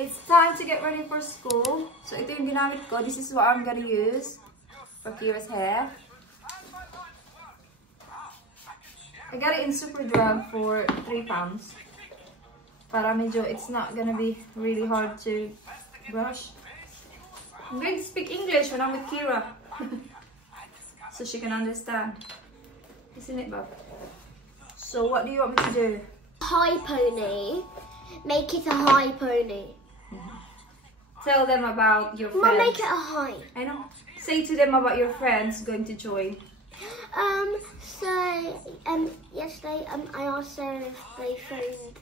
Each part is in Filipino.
It's time to get ready for school. So ito yung ginamit ko. This is what I'm gonna use for Kira's hair. I got it in Superdrug for £3. Para medyo it's not gonna be really hard to brush. I'm going to speak English when I'm with Kira. So she can understand. Isn't it, Bob? So what do you want me to do? High pony. Make it a high pony. Tell them about your friends. Mum, make it a high. I know. Say to them about your friends going to join. Yesterday, I asked Sarah if they phoned,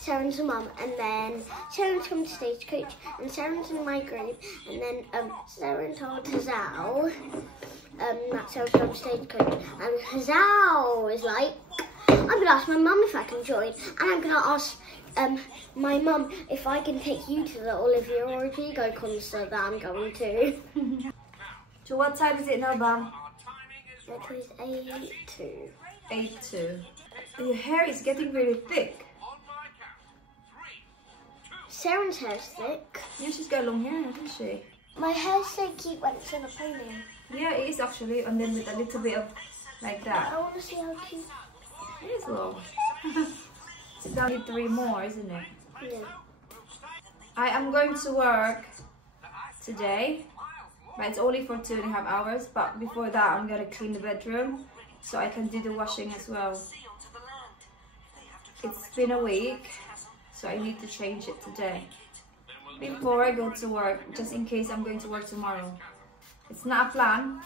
Sharon's mum, and then Sharon's come to Stagecoach, and Sharon's in my group, and then Sharon told Hazal that Sharon's come to Stagecoach, and Hazal is like, I'm going to ask my mum if I can join, and I'm going to ask my mum if I can take you to the Olivia Rodrigo concert that I'm going to. So what time is it now, Bam? It is 8:02. 8:02. Your hair is getting really thick. Sharon's hair is thick. Yeah, she's got long hair, hasn't she? My hair's so cute when it's in a pony. Yeah, it is actually, and then with a little bit of like that. I want to see how cute. It is long. It's only 3 more, isn't it? Yeah. I am going to work today, but it's only for 2.5 hours. But before that, I'm gonna clean the bedroom so I can do the washing as well. It's been a week, so I need to change it today before I go to work, just in case I'm going to work tomorrow. It's not a plan.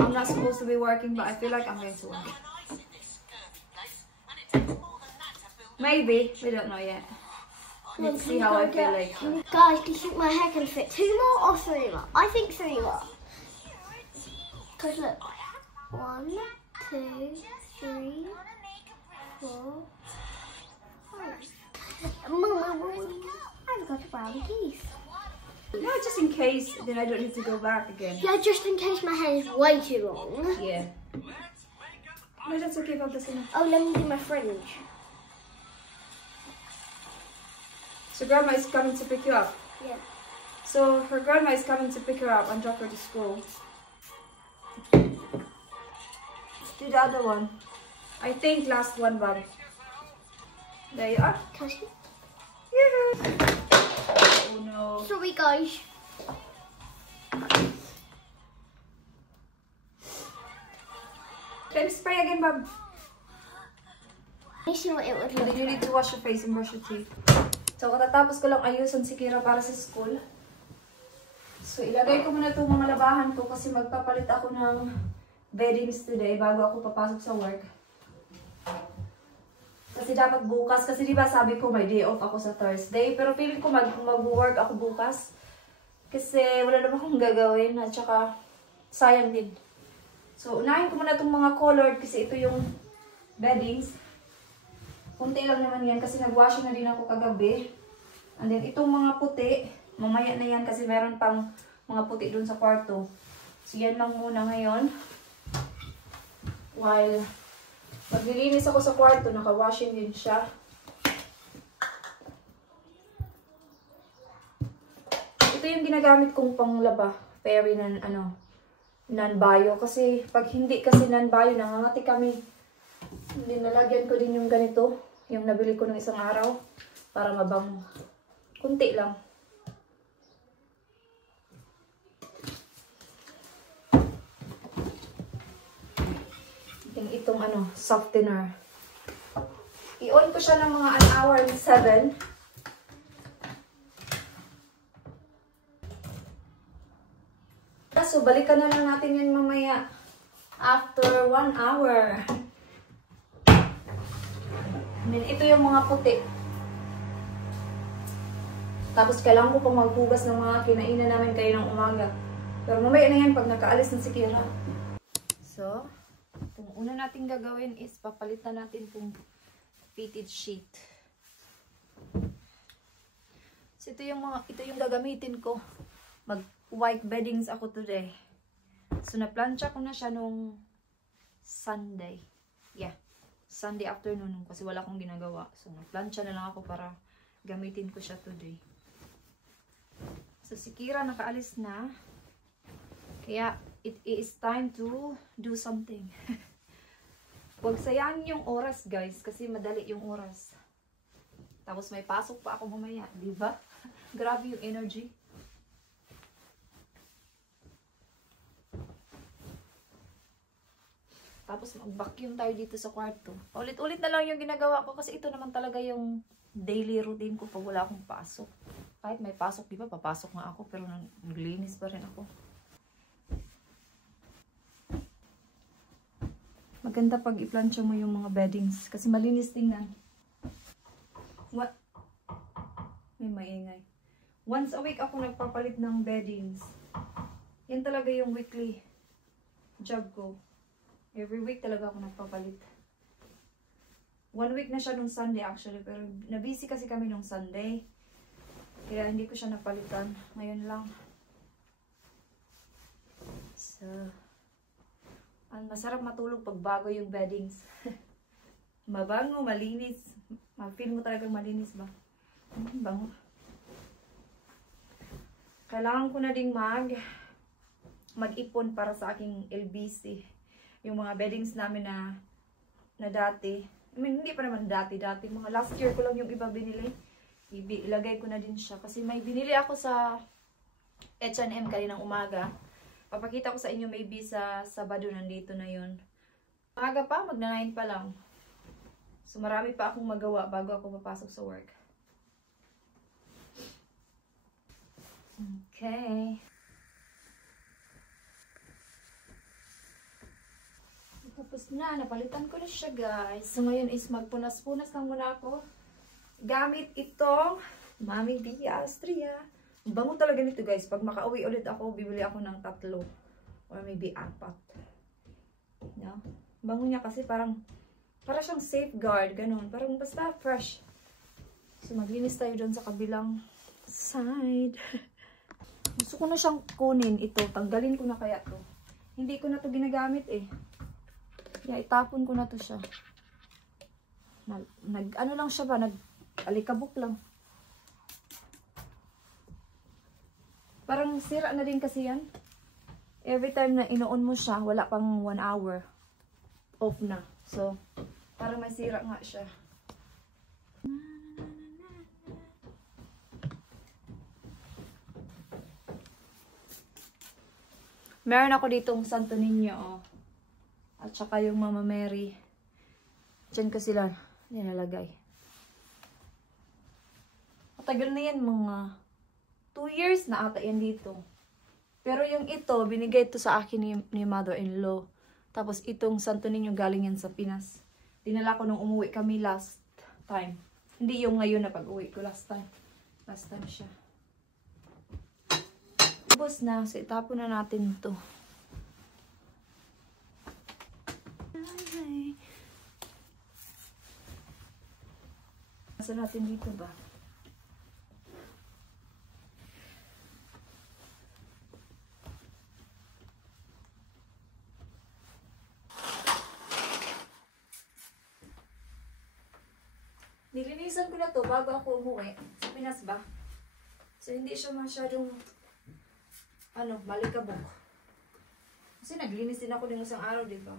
I'm not supposed to be working, but I feel like I'm going to work. Maybe, we don't know yet. Let's see how I feel later. Guys, do you think my hair can fit 2 more or 3 more? I think 3 more. Because look, 1, 2, 3, 4, 5. I've got brown teeth. No, just in case, then I don't need to go back again. Yeah, just in case my hair is way too long. Yeah. No, that's okay, Bob, that's enough. Oh, let me do my fringe. So grandma is coming to pick you up? Yeah. So her grandma is coming to pick her up and drop her to school. Let's do the other one. I think last one, Bob. There you are. Can I see? Yeah. Oh no. Sorry, guys. Let me spray again, Bob. I see what it would look Then you need to wash your face and brush your teeth. So katatapos ko lang ayusan si Kira para sa school. So ilagay ko muna itong mga labahan ko kasi magpapalit ako ng beddings today bago ako papasok sa work. Kasi dapat bukas, kasi diba sabi ko may day off ako sa Thursday. Pero feeling ko mag-work ako bukas. Kasi wala naman akong gagawin at saka sayang din. So unahin ko muna itong mga colored kasi ito yung beddings. Kunti lang naman yan kasi nag-washing na din ako kagabi. And then itong mga puti, mamaya na yan kasi meron pang mga puti dun sa kwarto. So yan lang muna ngayon. While maglilinis ako sa kwarto, naka-washing din siya. Ito yung ginagamit kong panglaba. Fairy non-bio. Kasi pag hindi kasi non-bio, nangangati kami. Hindi nalagyan ko din yung ganito. Yung nabili ko ng isang araw. Para mabango. Kunti lang. Itong softener. I-on ko siya ng mga an hour and 7. So, balikan na lang natin yan mamaya. After 1 hour. And then, ito yung mga puti. Tapos, kailangan ko pang maghugas ng mga kinainan namin kayo ng umaga. Pero mamaya na yan pag nakaalis na si Kira. So, itong una natin gagawin is papalitan natin itong fitted sheet. So, ito yung gagamitin ko. Mag-white beddings ako today. So, naplansya ko na siya nung Sunday. Yeah. Sunday afternoon kasi wala akong ginagawa. So, nagplansya na lang ako para gamitin ko siya today. So, si Kira nakaalis na. Kaya, it is time to do something. Huwag sayangin yung oras, guys, kasi madali yung oras. Tapos may pasok pa ako mamaya, di ba? Grabe yung energy. Tapos mag-vacuum tayo dito sa kwarto. Ulit-ulit na lang yung ginagawa ko kasi ito naman talaga yung daily routine ko pag wala akong pasok. Kahit may pasok, di ba? Papasok nga ako pero naglinis pa rin ako. Maganda pag i-plancha mo yung mga beddings kasi malinis tingnan. What? May maingay. Once a week ako nagpapalit ng beddings. Yan talaga yung weekly job ko. Every week talaga ako nagpapalit. 1 week na siya nung Sunday actually. Pero nabusy kasi kami nung Sunday. Kaya hindi ko siya napalitan. Ngayon lang. So, ang masarap matulog pag bago yung beddings. Mabango, malinis. Ma-feel mo talagang malinis ba? Bango. Kailangan ko na ding mag-ipon para sa aking LBC. Yung mga beddings namin na dati. I mean, hindi pa naman dati. Mga last year ko lang yung iba binili. Ilagay ko na din siya. Kasi may binili ako sa H&M kaninang umaga. Papakita ko sa inyo maybe sa Sabado nandito na yun. Umaga pa, magna 9 pa lang. So marami pa akong magawa bago ako papasok sa work. Okay. Tapos na, napalitan ko na siya guys. So ngayon is magpunas-punas lang muna ako. Gamit itong Mami Biastria. Bango talaga nito guys. Pag makauwi ulit ako, bibili ako ng 3 or maybe 4. No? Bango niya kasi para siyang safeguard, ganun. Parang basta fresh. So maglinis tayo dun sa kabilang side. Gusto ko na siyang kunin ito. Tanggalin ko na kaya to. Hindi ko na to ginagamit eh. Yeah, itapon ko na to siya. Ano lang siya ba? Alikabok lang. Parang sira na din kasi yan. Every time na inoon mo siya, wala pang 1 hour. Off na. So, parang may sira nga siya. Meron ako ditong Santo Niño, oh. At saka yung Mama Mary. Diyan ko sila nilalagay. Matagal na yan, mga 2 years na ata yan dito. Pero yung ito, binigay ito sa akin ni mother-in-law. Tapos itong Santo Niño galing yan sa Pinas. Dinala ko nung umuwi kami last time. Hindi yung ngayon na pag-uwi ko last time. Last time siya. Tapos na, so itapon na natin ito. Nasa natin dito ba? Nilinisan ko na to bago ako umuwi. Sa Pinas ba? So hindi siya masyadong malikabok. Kasi naglinis din ako din isang araw, diba?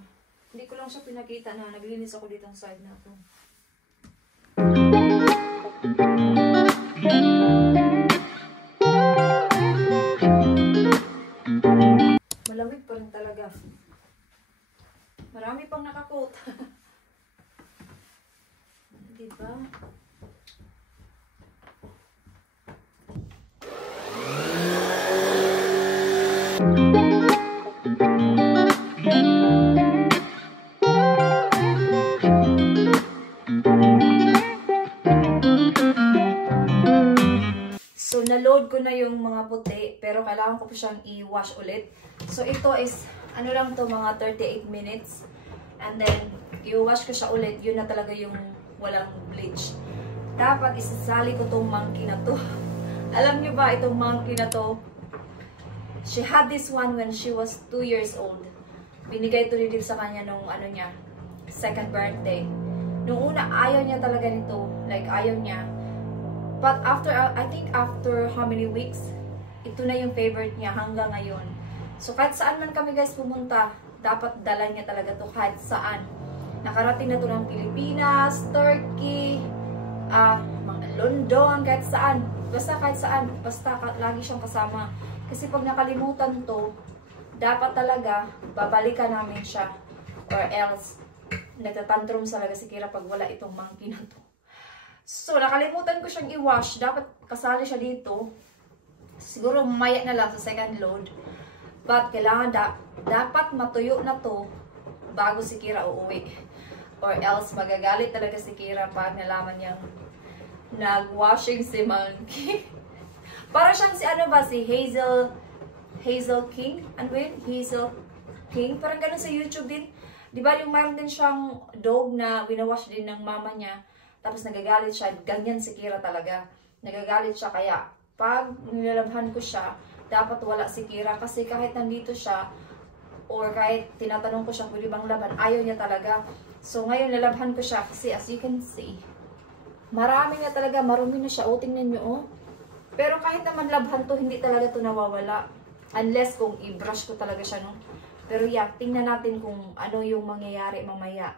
Hindi ko lang siya pinakita na naglinis ako dito ang side na to. Malamig pa rin talaga. Marami pang nakakoat. Diba? So, na-load ko na yung mga puti, pero kailangan ko pa siyang i-wash ulit. So, ito is, ano lang to, mga 38 minutes. And then, i-wash ko siya ulit. Yun na talaga yung walang bleach. Dapat isasali ko tong monkey na to. Alam nyo ba, itong monkey na to, she had this one when she was 2 years old. Binigay ito ni Dib sa kanya nung, 2nd birthday. Nung una, ayaw niya talaga nito. Like, ayaw niya. But after, I think after how many weeks, ito na yung favorite niya hanggang ngayon. So, kahit saan man kami guys pumunta, dapat dala niya talaga to kahit saan. Nakarating na to ng Pilipinas, Turkey, mga London, kahit saan. Basta kahit saan. Basta lagi siyang kasama. Kasi pag nakalimutan to, dapat talaga babalikan namin siya. Or else, nagtatantrum talaga si Kira pag wala itong monkey na to. So, nakalimutan ko siyang i-wash. Dapat kasali siya dito. Siguro mamaya na lang sa second load. But, kailangan dapat matuyo na to bago si Kira uuwi. Or else, magagalit talaga si Kira pag nalaman niyang nag-washing si monkey. Para siyang si ano ba? Si Hazel King? Ano yun? Hazel King? Parang ganun sa YouTube din. Diba yung mayroon din siyang dog na winawash din ng mama niya. Tapos nagagalit siya. Ganyan si Kira talaga. Nagagalit siya. Kaya pag nilalabhan ko siya, dapat wala si Kira. Kasi kahit nandito siya, or kahit tinatanong ko siya pwede bang laban, ayaw niya talaga. So ngayon nalabhan ko siya. Kasi as you can see, marami na talaga. Marumi na siya. O, tingnan nyo, oh. Pero kahit naman labhan to, hindi talaga to nawawala. Unless kung i-brush ko talaga siya, no? Pero yeah, tingnan natin kung ano yung mangyayari mamaya.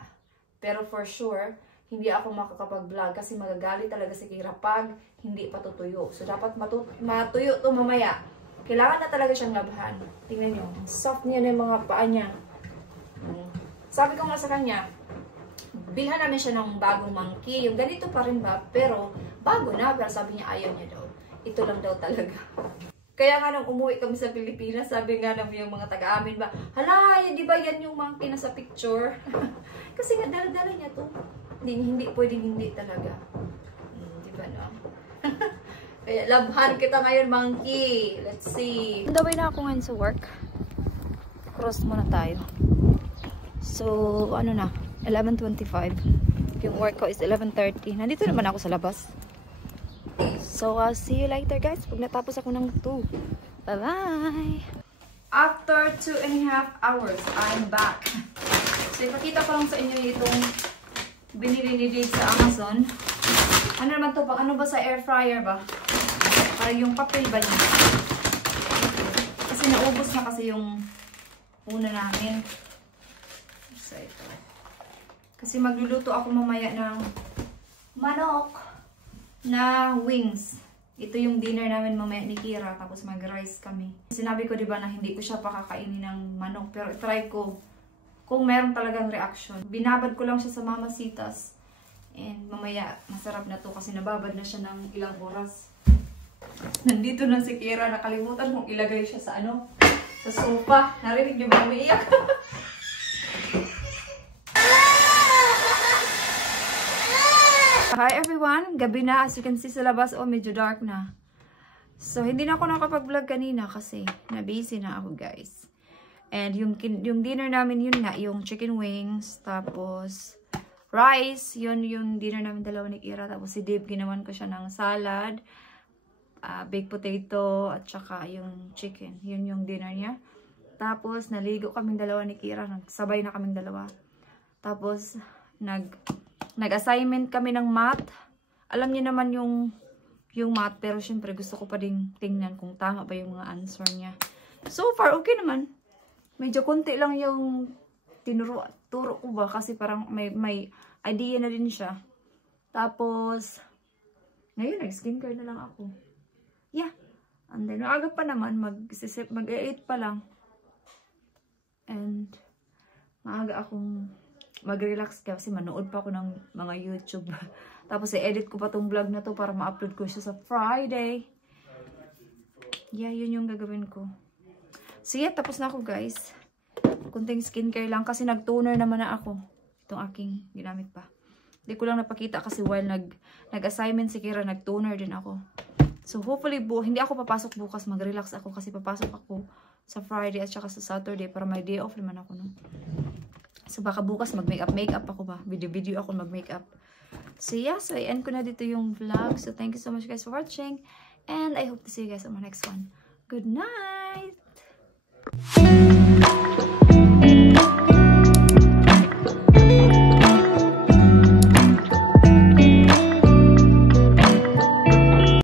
Pero for sure, hindi ako makakapag-vlog kasi magagalit talaga si Kira pag hindi pa tutuyo. So dapat matuyo to mamaya. Kailangan na talaga siyang labhan. Tingnan nyo, soft niya na yung mga paa niya. Sabi ko nga sa kanya, bilhan namin siya ng bagong monkey. Yung ganito pa rin ba? Pero bago na. Pero sabi niya ayaw niya daw. Ito lang daw talaga. Kaya nga nung umuwi kami sa Pilipinas, sabi nga namin yung mga taga-amin ba, hala, di ba yan yung monkey na sa picture? Kasi nga dala-dala niya to. Hindi pwedeng hindi talaga. Di ba no? Kaya labhan kita ngayon, monkey. Let's see. On the way na ako ngayon sa work. Cross muna tayo. So, ano na? 11:25. Yung work ko is 11:30. Nandito naman ako sa labas. So, I'll see you later guys pag natapos ako ng 2. Bye-bye! After 2.5 hours, I'm back. So, ipakita ko lang sa inyo itong binili ni Dave sa Amazon. Ano naman to? Ano ba sa air fryer ba? Para yung papel ba niya? Kasi naubos na kasi yung una namin. So, ito. Kasi magluluto ako mamaya ng manok na wings. Ito yung dinner namin mamaya ni Kira. Tapos mag-rice kami. Sinabi ko diba na hindi ko siya pakakainin ng manok. Pero try ko kung meron talagang reaction. Binabad ko lang siya sa Mamasitas. And mamaya masarap na to kasi nababad na siya ng ilang oras. Nandito na si Kira. Nakalimutan kong ilagay siya sa ano? Sa sofa. Narinig niyo ba umiiyak? Hi everyone! Gabi na. As you can see sa labas, oh, medyo dark na. So, hindi na ako nakapag-vlog kanina kasi na-busy na ako, guys. And yung dinner namin, yun nga, yung chicken wings, tapos rice, yun yung dinner namin dalawa ni Kira. Tapos si Dave, ginawan ko siya ng salad, baked potato, at saka yung chicken. Yun yung dinner niya. Tapos, naligo kaming dalawa ni Kira. Nagsabay na kaming dalawa. Tapos, nag-assignment kami ng math. Alam niyo naman yung math, pero syempre gusto ko pa din tingnan kung tama ba yung mga answer niya. So far, okay naman. Medyo konti lang yung turo ko ba kasi parang may idea na din siya. Tapos, ngayon nag-skincare na lang ako. Yeah. And then, maaga pa naman, mag-8 pa lang. And, maaga akong mag-relax kasi manood pa ako ng mga YouTube. Tapos i-edit ko pa tong vlog na to para ma-upload ko siya sa Friday. Yeah, yun yung gagawin ko. So yeah, tapos na ako guys. Kunting skincare lang kasi nag-toner naman na ako. Itong aking ginamit pa. Hindi ko lang napakita kasi while nag-assignment si Kira, nag-toner din ako. So hopefully hindi ako papasok bukas, mag-relax ako kasi papasok ako sa Friday at saka sa Saturday para may day off naman ako, no? So, baka bukas mag-makeup ako ba? Video ako mag-makeup. So, yeah. So, i-end ko na dito yung vlog. So, thank you so much guys for watching. And I hope to see you guys on my next one. Good night!